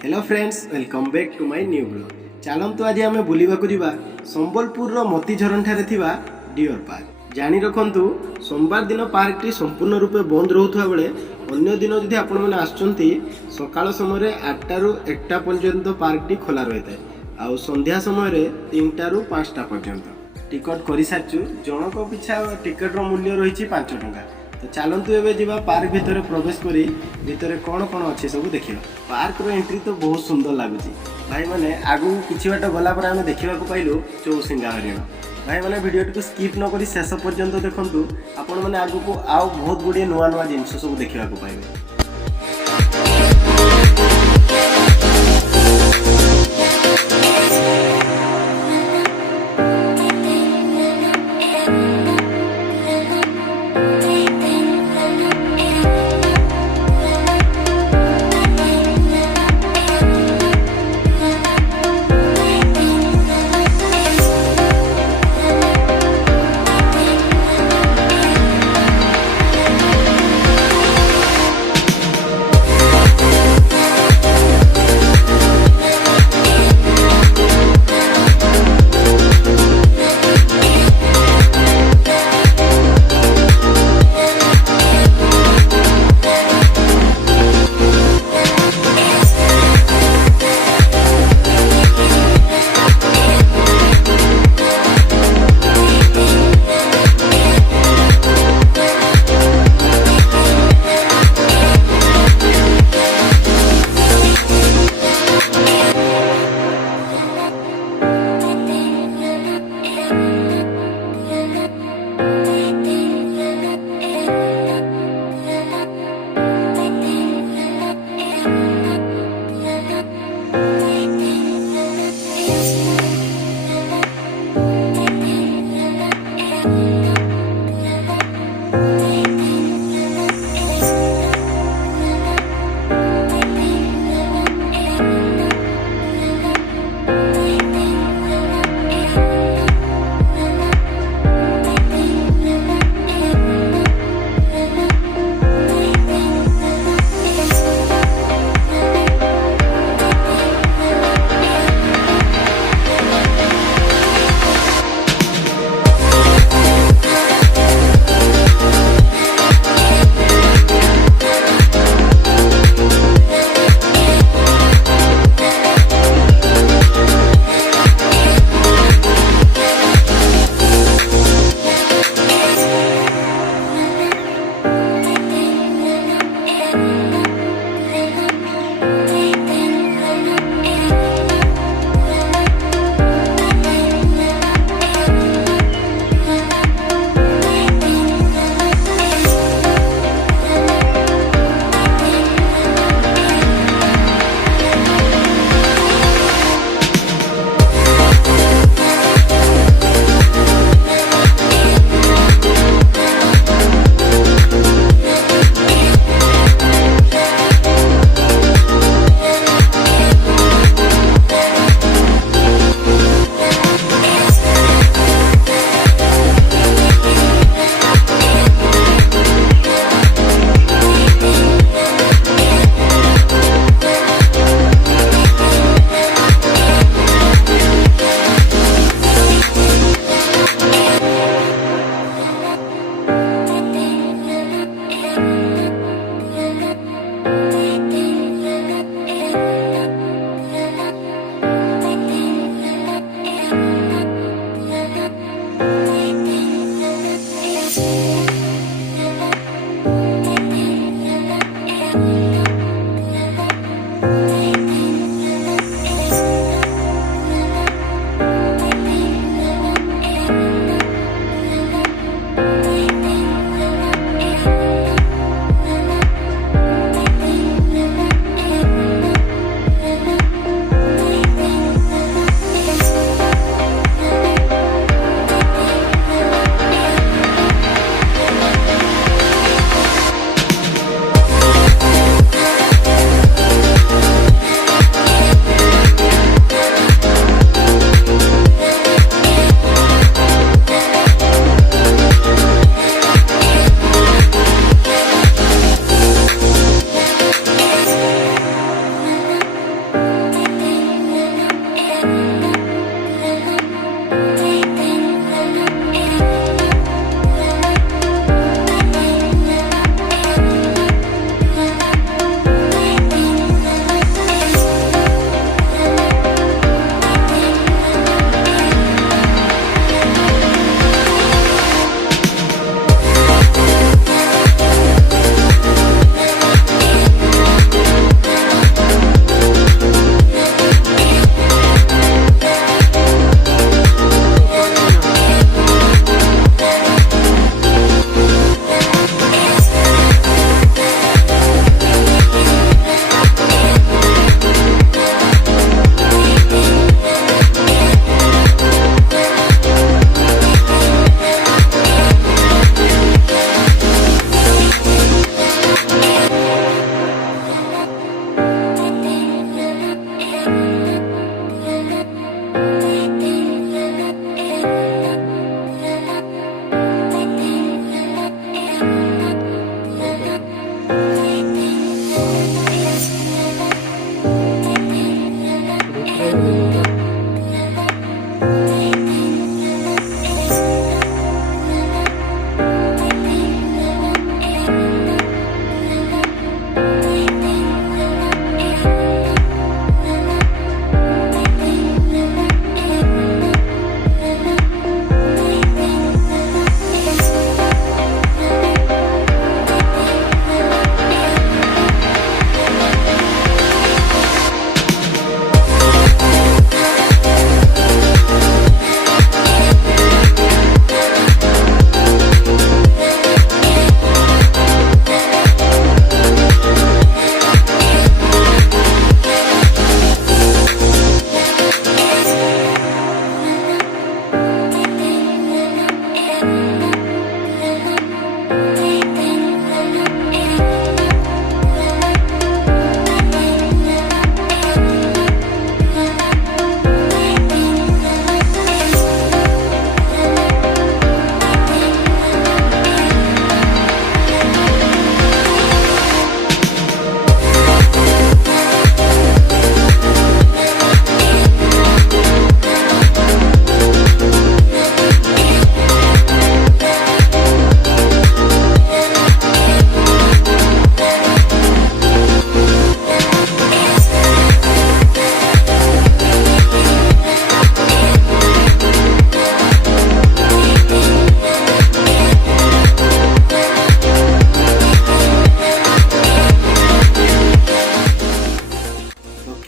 Hello friends, welcome back to my new blog. चलतु आज आम बुलवाक जा संबलपुर मतीझरण ठारे थिबा डियर पार्क। जानी रखंतु सोमवार दिन पार्क टी संपूर्ण रूपे बंद रोथुवा बेले अन्य दिन जदि आपण माने आछंती सकाळ समय 8टा रु 1टा पर्यंत पार्क टी खोला रहिता आ संध्या समय 3टा रु 5टा पर्यंत। टिकट करि साचु जनक पिछा टिकट रो मूल्य रही 5 टंका। तो चलतु एवं जावा पार्क भितर प्रवेश करी भितर कौन कौन अच्छे सब देखा। पार्क रो एंट्री तो बहुत सुंदर लगुच भाई मैंने आगू किसी बाट गला आम देखा पाइलु चौसिंगा हरिण। भाई मैंने वीडियो को स्किप न करी शेष पर्यंत देखंतु आपण मैंने आगू को आउ बहुत गुड़िए नुआ नुआ जिनस सब देखा पाइबे।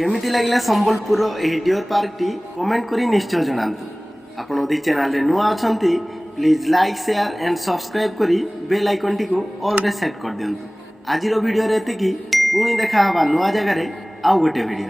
केमिति लागला संबलपुर एही डियर पार्कटी कमेंट करी निश्चय जणांतु। आपण ओदी चैनल रे नुआ अछंती please like share and subscribe करी बेल आइकन टी को ऑल रे सेट कर दियंतु। आजिरो वीडियो रे एतिकी पुणी देखा हबा नुआ जगह रे आउ गोटे वीडियो।